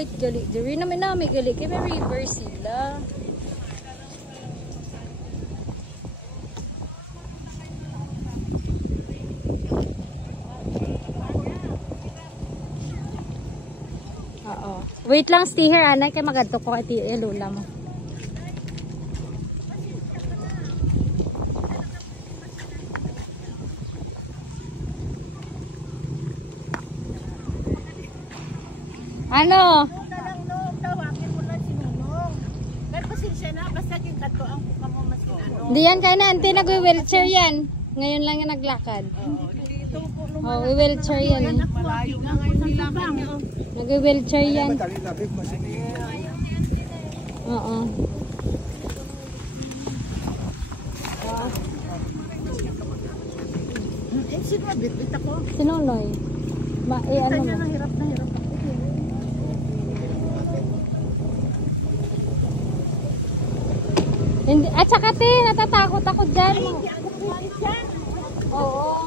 flight gali. Diri namin gali kay may river sila. Oo. Wait lang, stay here ana kay magadto ko kay lula mo. Ano? Hindi yan kaya na, ante nag-wheelchair yan. Ngayon lang yung naglakad. Oh, wheelchair yan eh. Nag-wheelchair yan. Oo. Sino mabit ako? Sinuloy? Ano mo? Hirap na hirap. Hindi, at saka te, natatakot ako dyan. Oo.